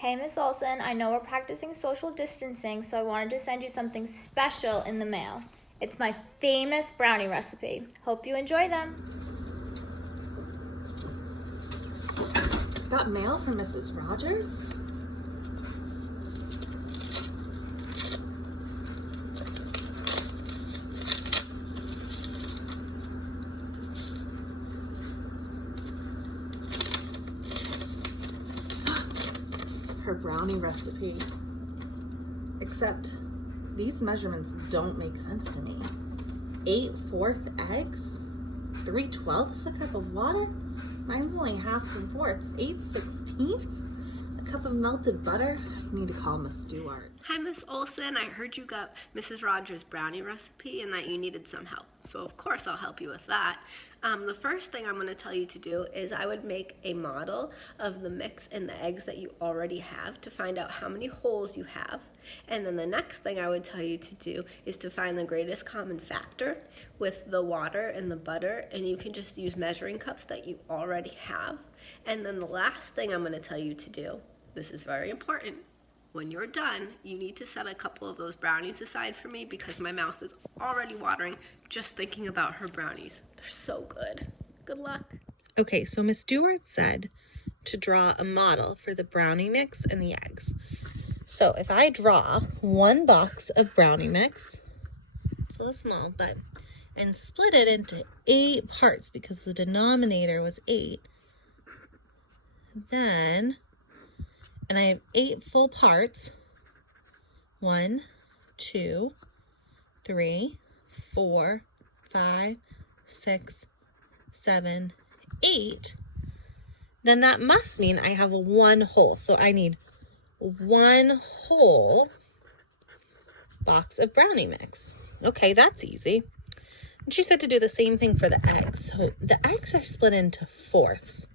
Hey, Miss Olson, I know we're practicing social distancing, so I wanted to send you something special in the mail. It's my famous brownie recipe. Hope you enjoy them. Got mail from Mrs. Rogers? Her brownie recipe. Except these measurements don't make sense to me. 8/4 eggs, 3/12 a cup of water. Mine's only halves and fourths. 8/16 a cup of melted butter. I need to call Miss Duarte. Hi, Miss Olson. I heard you got Mrs. Rogers' brownie recipe and that you needed some help. So of course I'll help you with that. The first thing I'm going to tell you to do is I would make a model of the mix and the eggs that you already have to find out how many holes you have. And then the next thing I would tell you to do is to find the greatest common factor with the water and the butter, and you can just use measuring cups that you already have. And then the last thing I'm going to tell you to do, this is very important, when you're done, you need to set a couple of those brownies aside for me because my mouth is already watering just thinking about her brownies. They're so good. Good luck. Okay, so Miss Duarte said to draw a model for the brownie mix and the eggs. So if I draw one box of brownie mix, it's a little small, but, and split it into 8 parts because the denominator was 8, then, and I have 8 full parts, 1, 2, 3, 4, 5, 6, 7, 8, then that must mean I have 1 hole. So I need 1 whole box of brownie mix. Okay, that's easy. And she said to do the same thing for the eggs. So the eggs are split into fourths.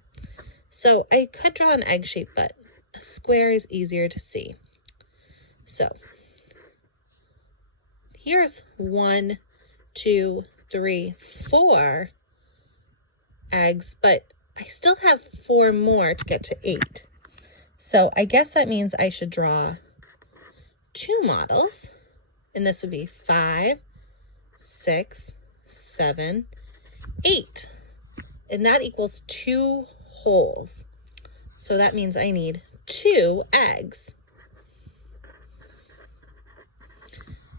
So I could draw an egg shape, but a square is easier to see. So here's 1, 2, 3, 4 eggs, but I still have 4 more to get to 8. So I guess that means I should draw 2 models, and this would be 5, 6, 7, 8. And that equals 2 holes. So that means I need 2 eggs.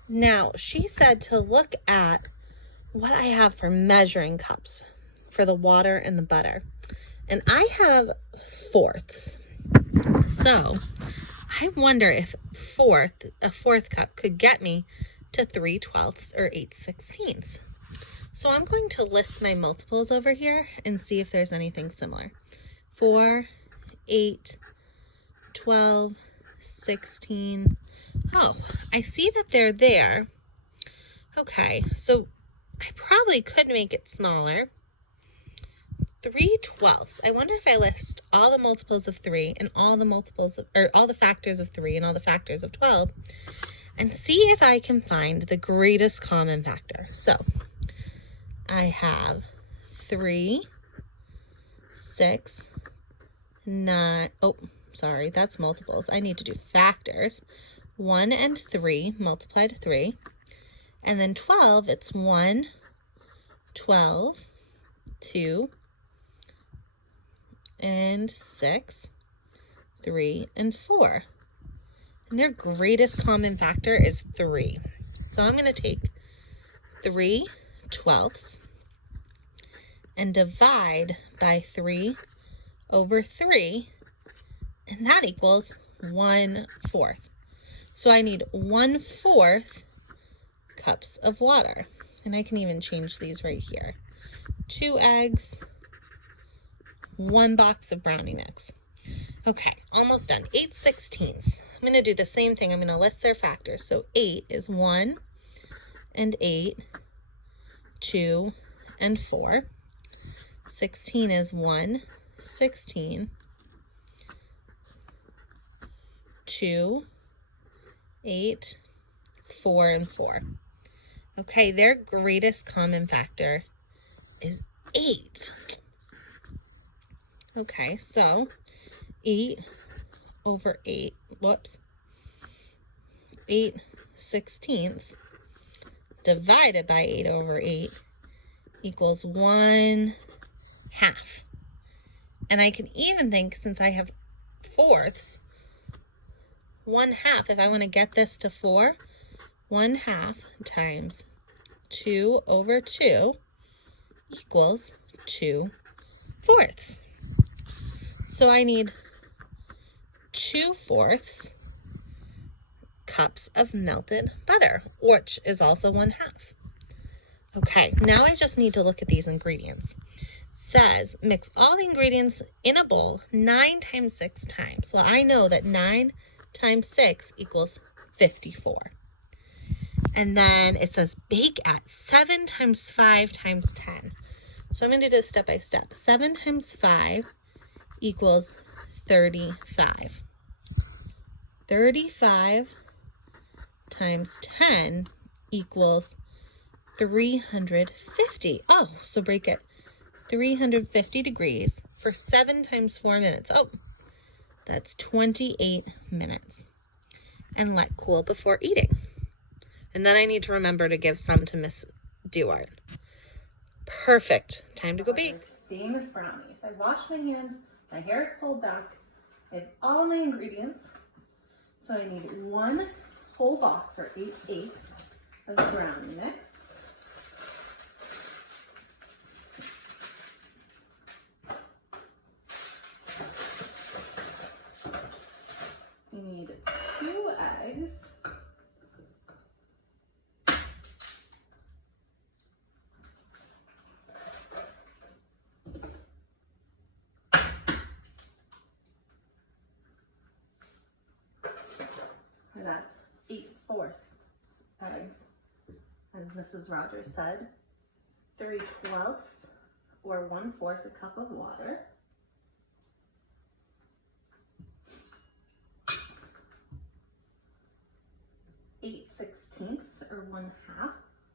Now, she said to look at what I have for measuring cups for the water and the butter. And I have fourths. So I wonder if a fourth cup could get me to 3/12 or 8/16. So I'm going to list my multiples over here and see if there's anything similar. 4, 8, 12, 16. Oh, I see that they're there. Okay, so I probably could make it smaller. 3/12. I wonder if I list all the multiples of 3 and all the multiples of, or all the factors of 3 and all the factors of 12 and see if I can find the greatest common factor. So I have 3, 6, 9. Oh, sorry, that's multiples. I need to do factors. 1 and 3 multiplied 3. And then 12, it's 1, 12, 2, and 6, 3, and 4. And their greatest common factor is 3. So I'm going to take 3/12 and divide by 3/3, and that equals 1/4. So I need 1/4 cups of water. And I can even change these right here. 2 eggs, 1 box of brownie mix. Okay, almost done. 8/16. I'm going to do the same thing. I'm going to list their factors. So 8 is 1 and 8, 2 and 4. 16 is 1, 16, 2, 8, 4, and 4. Okay, their greatest common factor is 8. Okay, so 8 over 8, whoops, 8/16 divided by 8 over 8 equals 1/2. And I can even think, since I have fourths, 1/2, if I want to get this to 4, 1/2 times 2 over 2 equals 2/4. So I need 2/4 cups of melted butter, which is also 1/2. Okay, now I just need to look at these ingredients. It says mix all the ingredients in a bowl 9 times 6 times. Well, I know that 9 times 6 equals 54. And then it says bake at 7 times 5 times 10. So I'm going to do this step by step. 7 times 5 equals 35. 35 times 10 equals 350. Oh, so break it 350 degrees for 7 times 4 minutes. Oh, that's 28 minutes. And let cool before eating. And then I need to remember to give some to Miss Duarte. Perfect. Time to go bake. Famous brownies. I washed my hands, my hair is pulled back, I have all my ingredients. So I need 1 whole box or 8/8 of brownie mix. You need 2 eggs. And that's 8/4 eggs, as Mrs. Rogers said. 3/12 or 1/4 a cup of water. 8/16 or 1/2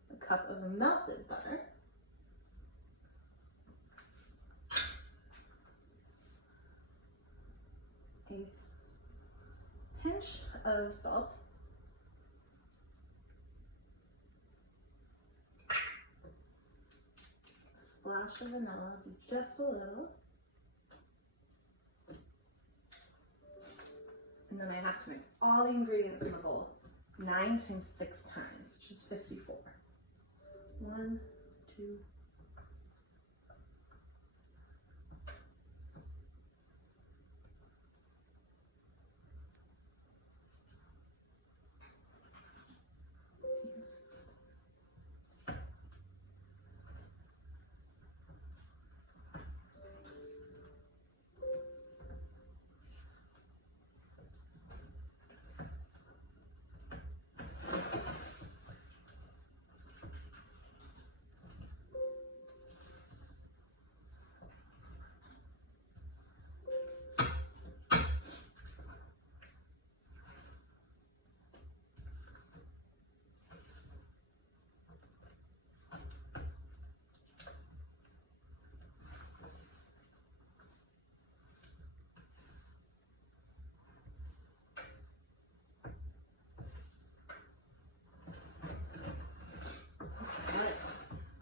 a cup of melted butter. A pinch of salt. A splash of vanilla, just a little. And then I have to mix all the ingredients in the bowl 9 times 6 times, which is 54. 1, 2,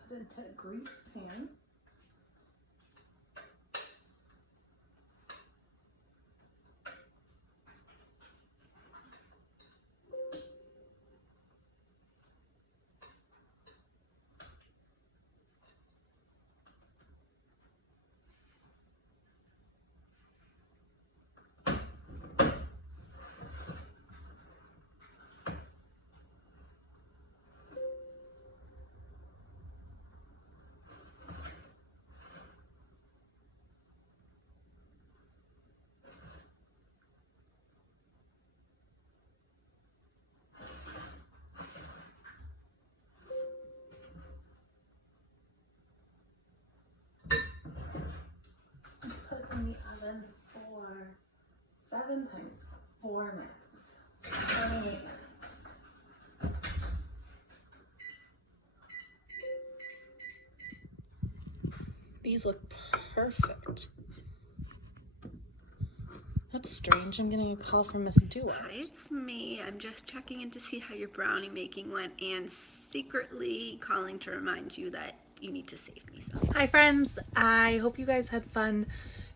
put it into a greased pan. Put in the oven for 7 times 4 minutes, 28 minutes. These look perfect. That's strange. I'm getting a call from Miss Duarte. Hi, it's me. I'm just checking in to see how your brownie making went and secretly calling to remind you that you need to save me some. Hi friends, I hope you guys had fun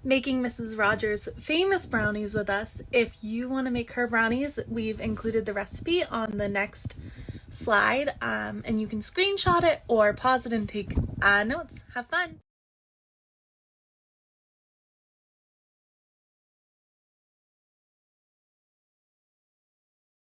making Mrs. Rogers' famous brownies with us. If you want to make her brownies, we've included the recipe on the next slide, and you can screenshot it or pause it and take notes. Have fun!